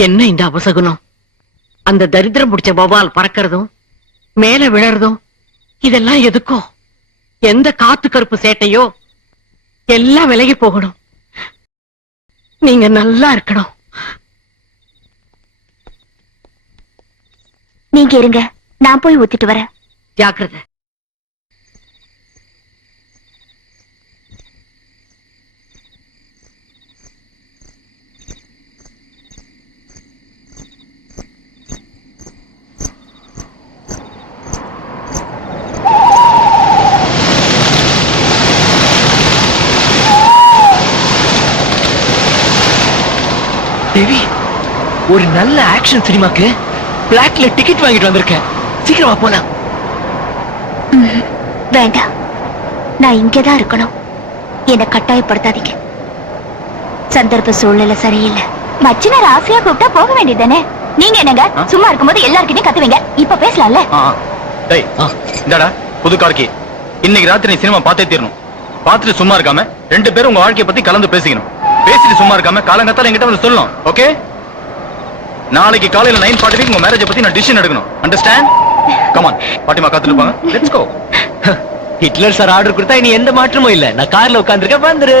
என்ன இந்த அபசகுனம்? அந்த தரித்திரம் பிடிச்ச பவால் பறக்கிறதும் மேல விழறதும் இதெல்லாம் எதுக்கோ? எந்த காத்து கருப்பு சேட்டையோ? எல்லாம் விலகி போகணும். நீங்க நல்லா இருக்கணும். நீங்க இருங்க. நான் போய் ஊத்திட்டு வரேன். ஜாக்கிரதை. தேவி ஒரு நல்ல ஆக்ஷன் சினிமாக்கு பிளாக்ல டிக்கெட் வாங்கிட்டு வந்திருக்கேன். சீக்கிரமா போலாம். வேண்டாம். நான் இங்கதான் இருக்கணும். என்னை கட்டாயப்படுத்தாதீங்க. சந்தர்ப்ப சூழ்நிலை சரியில்லை. மச்சினர் ஆசையா கூப்பிட்டா போக வேண்டியதானே நீங்க என்னங்க? சும்மா இருக்கும்போது எல்லார்கிட்டயும் கத்துவீங்க? இப்ப பேசலாம்ல. டேய். இந்தாடா புது கார்கி இன்னைக்கு ராத்திரி நீ சினிமா பார்த்தே தீரணும். பார்த்துட்டு சும்மா இருக்காம ரெண்டு பேரும் உங்க வாழ்க்கைய பத்தி கலந்து பேசிக்கணும். பேசிட்டு சும்மா இருக்காம காலங்கத்தால என்கிட்ட வந்து சொல்லணும் ஓகே நாளைக்கு காலையில நைன் ஃபார்ட்டி உங்க மேரேஜ் பத்தி நான் டிசிஷன் எடுக்கணும். அண்டர்ஸ்டாண்ட் கமான் பாட்டிமா காத்துருப்பாங்க let's go Hitler sir order கொடுத்தா இனி எந்த மாற்றமும் இல்ல. நான் கார்ல உட்காந்துருக்கேன் வந்துரு.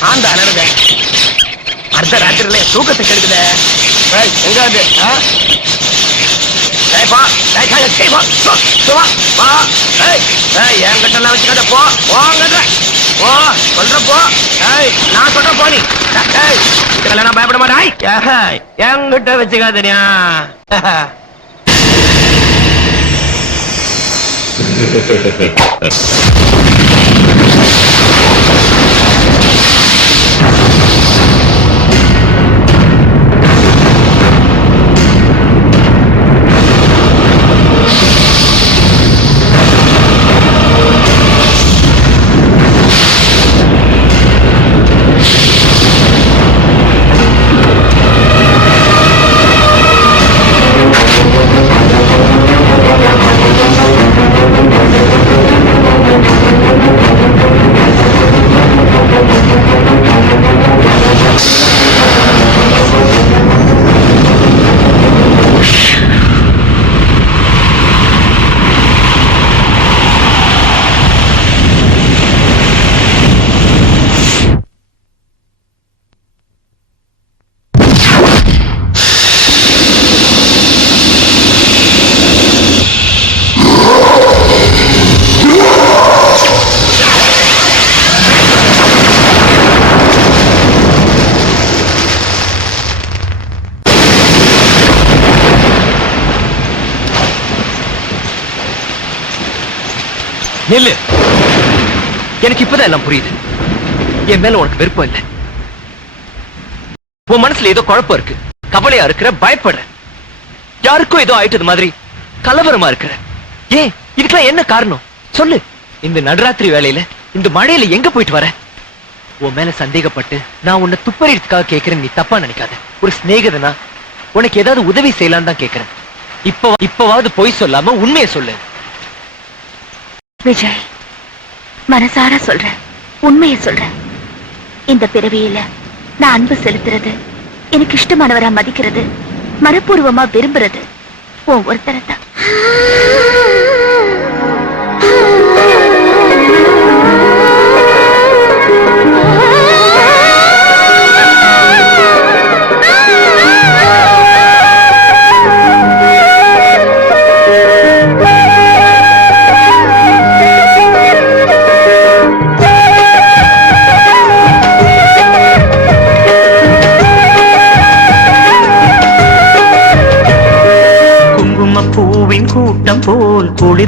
ஆந்த அலறுத அர்த்த ராத்திரில தூக்கத்தை கெடுக்குத. எங்க அது ஆ? டேய் பா, போ, ஏய், வச்சுக்காத, போ, போங்கன்ற. போ, ஏய், நான் சொல்றேன் போ நீ. நான் பயப்பட மாட்டேன். என்கிட்ட வச்சுக்காதனியா Ha ha ha ha ha ha. நில்லு. எனக்கு இப்பதான் எல்லாம் புரியுது. என் மேல உனக்கு விருப்பம் இல்ல. உன் மனசுல ஏதோ குழப்பம் இருக்கு. கவலையா இருக்கிற பயப்படுற. யாருக்கும் ஏதோ ஆயிட்டது மாதிரி கலவரமா இருக்கிற. ஏன்? இதுக்கெல்லாம் என்ன காரணம்? சொல்லு. இந்த நடுராத்திரி வேலையில இந்த மழையில எங்க போயிட்டு வர? உன் மேல சந்தேகப்பட்டு நான் உன்னை துப்பறியதுக்காக கேட்கிறேன் நீ தப்பா நினைக்காத. ஒரு சிநேகிதனா உனக்கு ஏதாவது உதவி செய்யலாம்னு தான் கேட்கிறேன் இப்போ இப்பவாவது பொய் சொல்லாம உண்மையை சொல்லு. விஜய் மனசார சொல்றேன் உண்மையை சொல்றேன். இந்த பிறவியில நான் அன்பு செலுத்துறது எனக்கு இஷ்டமானவரா மதிக்கிறது மனப்பூர்வமா விரும்புறது உன் ஒருத்தரை தான்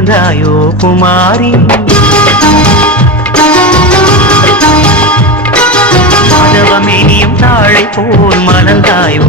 இருந்தாயோ குமாரி? மாதவமேனியும் தாழை போல் மலர்ந்தாயோ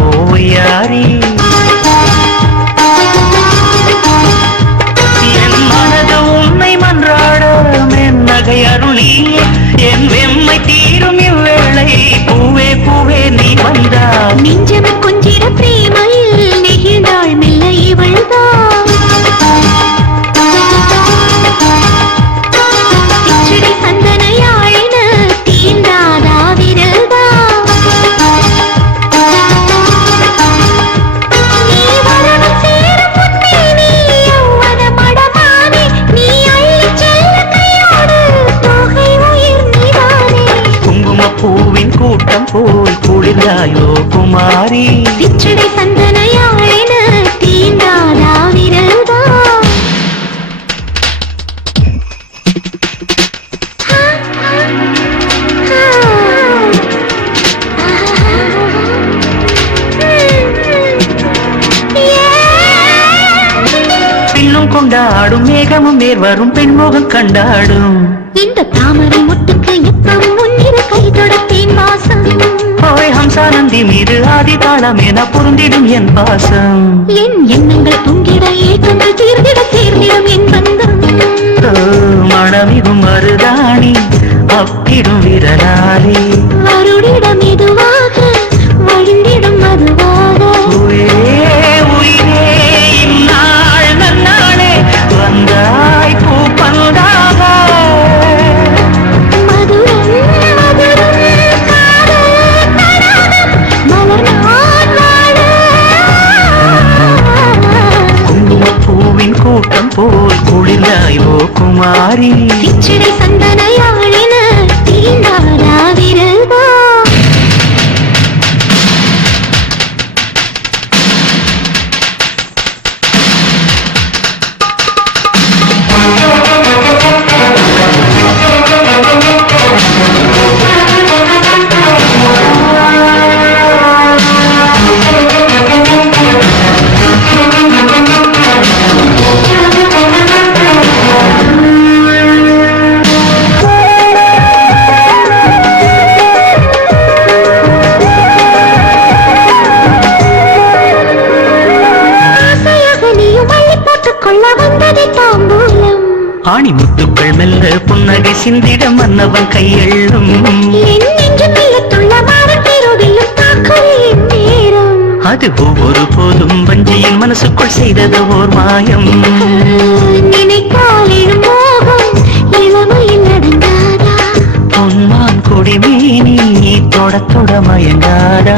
கொண்டாடும் மேகமும் நேர் வரும் பெண்முகம் கண்டாடும். இந்த தாமரை முட்டுக்கு எப்பவும் முன்னிற கை தொடத்தேன் வாசம். ஓய் ஹம்சானந்தி மீது ஆதி தாளம் என பொருந்திடும் என் பாசம். என் எண்ணங்கள் பொங்கிட ஏக்கங்கள் தீர்ந்திட சேர்ந்திடும் என் பந்தம். ஓ, மணமிகும் மருதாணி அப்பிடும் விரலாலே. வருடிட மெதுவாக குமாரி ஆணி முத்துக்கள் மெல்ல புன்னகை சிந்திட மன்னவன் கையெழும் அது ஒவ்வொரு போதும் வஞ்சியின் மனசுக்குள் செய்தது ஓர் மாயம். பொன்மான் கொடிமேனி தொட தொட மயங்காடா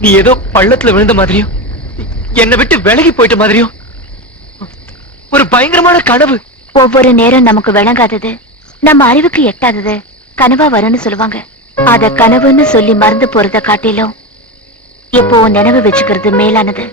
நீ ஏதோ பள்ளத்துல விழுந்த மாதிரியும் என்னை விட்டு விலகி போயிட்ட மாதிரியும் ஒரு பயங்கரமான கனவு. ஒவ்வொரு நேரம் நமக்கு விளங்காதது. நம்ம அறிவுக்கு எட்டாதது. கனவா வரும்னு சொல்லுவாங்க. அத கனவுன்னு சொல்லி மறந்து போறத காட்டிலும் எப்போ நினைவு வச்சுக்கிறது மேலானது.